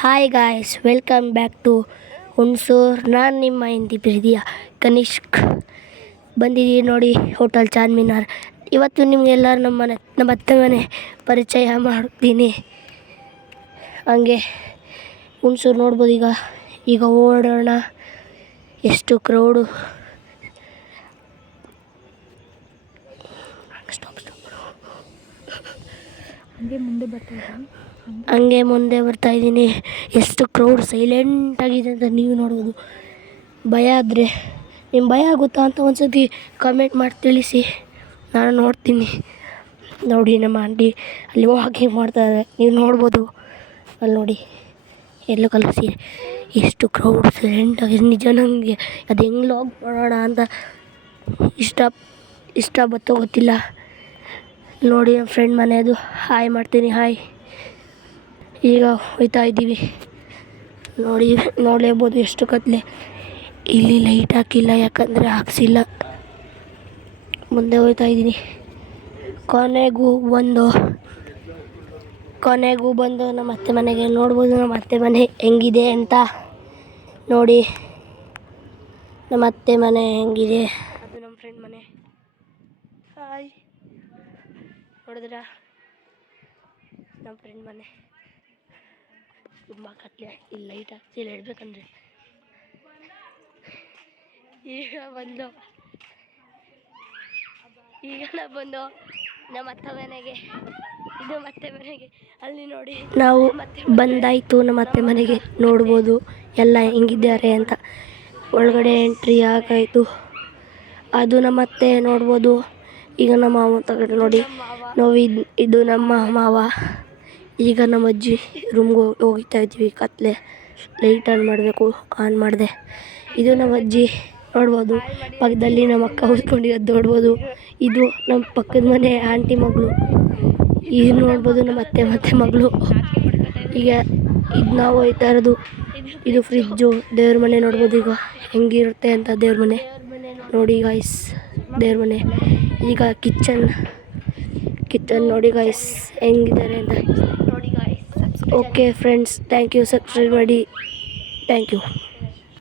Hi guys, welcome back to Hunsur. ನಾನು ನಿಮ್ಮ ಹಿಂದಿ ಪ್ರೀತಿಯ ಕನಿಷ್ಕ್ ಬಂದಿದ್ದೀನಿ ನೋಡಿ, ಹೋಟೆಲ್ ಚಾರ್ಮಿನಾರ್. ಇವತ್ತು ನಿಮಗೆಲ್ಲ ನಮ್ಮ ಅತ್ತೆ ಮನೆ ಪರಿಚಯ ಮಾಡ್ತೀನಿ. ಹಂಗೆ ಹುಣಸೂರು ನೋಡ್ಬೋದು. ಈಗ ಓಡೋಣ. ಎಷ್ಟು ಕ್ರೌಡು. ಹಂಗೆ ಮುಂದೆ ಬರ್ತಾ ಇದ್ದೀನಿ. ಎಷ್ಟು ಕ್ರೌಡ್ ಸೈಲೆಂಟಾಗಿದೆ ಅಂತ ನೀವು ನೋಡ್ಬೋದು. ಭಯ ಆದರೆ ಭಯ ಆಗುತ್ತಾ ಅಂತ ಒಂದ್ಸತಿ ಕಮೆಂಟ್ ಮಾಡಿ ತಿಳಿಸಿ, ನಾನು ನೋಡ್ತೀನಿ. ನೋಡಿ, ನಮ್ಮ ಆಂಟಿ ಅಲ್ಲಿ ವಾಕಿಂಗ್ ಮಾಡ್ತಾರೆ, ನೀವು ನೋಡ್ಬೋದು. ಅಲ್ಲಿ ನೋಡಿ, ಎಲ್ಲೋ ಕಲಿಸಿ ಎಷ್ಟು ಕ್ರೌಡ್ ಸೈಲೆಂಟಾಗಿದೆ. ನಿಜ ನನಗೆ ಅದು ಹೆಂಗೆ ಲಾಗ್ ಮಾಡೋಣ ಅಂತ ಇಷ್ಟ ಬತ್ತೋ ಗೊತ್ತಿಲ್ಲ. ನೋಡಿ, ನಮ್ಮ ಫ್ರೆಂಡ್ ಮನೆಯದು. ಹಾಯ್ ಮಾಡ್ತೀನಿ, ಹಾಯ್. ಈಗ ಹೋಗ್ತಾ ಇದ್ದೀವಿ. ನೋಡಲೇಬೋದು ಎಷ್ಟು ಕತ್ಲೆ. ಇಲ್ಲಿ ಲೈಟ್ ಹಾಕಿಲ್ಲ, ಯಾಕಂದರೆ ಹಾಕ್ಸಿಲ್ಲ. ಮುಂದೆ ಹೋಗ್ತಾ ಇದ್ದೀನಿ. ಕೊನೆಗೂ ಬಂದು ನಮ್ಮ ಅತ್ತೆ ಮನೆಗೆ. ನೋಡ್ಬೋದು ನಮ್ಮ ಅತ್ತೆ ಮನೆ ಹೆಂಗಿದೆ ಅಂತ. ನೋಡಿ, ನಮ್ಮ ಅತ್ತೆ ಮನೆ ಹೆಂಗಿದೆ. ಅದು ನಮ್ಮ ಫ್ರೆಂಡ್ ಮನೆ. ಹಾಯ್, ನೋಡಿದ್ರಾ ನಮ್ಮ ಫ್ರೆಂಡ್ ಮನೆ. ತುಂಬ ಕತ್ಲೆ, ಇಲ್ಲಿ ಲೈಟ್ ಹಾಕ್ತಿಲ್ಲ ಹೇಳ್ಬೇಕಂದ್ರೆ. ಈಗ ನಾ ಬಂದು ನಮ್ಮ ಅತ್ತೆ ಮನೆಗೆ. ಇದು ಮತ್ತೆ ಮನೆಗೆ. ಅಲ್ಲಿ ನೋಡಿ, ನಾವು ಬಂದಾಯಿತು ನಮ್ಮ ಅತ್ತೆ ಮನೆಗೆ. ನೋಡ್ಬೋದು ಎಲ್ಲ ಹೆಂಗಿದ್ದಾರೆ ಅಂತ. ಒಳಗಡೆ ಎಂಟ್ರಿ ಆಗಾಯಿತು. ಅದು ನಮ್ಮ ಅತ್ತೆ ನೋಡ್ಬೋದು. ಈಗ ನಮ್ಮ ಮಾವ ತಗಡೆ ನೋಡಿ. ಇದು ನಮ್ಮ ಮಾವ. ಈಗ ನಮ್ಮ ಅಜ್ಜಿ ರೂಮ್ಗೆ ಹೋಗ್ತಾ ಇದ್ದೀವಿ. ಕತ್ಲೆ, ಲೈಟ್ ಆನ್ ಮಾಡಿದೆ. ಇದು ನಮ್ಮ ಅಜ್ಜಿ ನೋಡ್ಬೋದು. ಪಕ್ಕದಲ್ಲಿ ನಮ್ಮ ಅಕ್ಕ ಕೂತ್ಕೊಂಡಿರೋದು ನೋಡ್ಬೋದು. ಇದು ನಮ್ಮ ಪಕ್ಕದ ಮನೆ ಆಂಟಿ ಮಗಳು. ಇದು ನೋಡ್ಬೋದು ನಮ್ಮ ಅತ್ತೆ ಮತ್ತೆ ಮಗಳು. ಈಗ ಇದು ನಾವು ಹೋಗ್ತಾ ಇರೋದು. ಇದು ಫ್ರಿಜ್ಜು. ದೇವ್ರ ಮನೆ ನೋಡ್ಬೋದು ಈಗ ಹೆಂಗಿರುತ್ತೆ ಅಂತ. ದೇವ್ರ ಮನೆ ನೋಡಿ ಗಾಯ್ಸ್, ದೇವ್ರ ಮನೆ. ಈಗ ಕಿಚನ್ ನೋಡಿ ಗಾಯ್ಸ್ ಹೆಂಗಿದ್ದಾರೆ ಅಂತ. Okay friends, thank you. Subscribe ಮಾಡಿ. Thank you.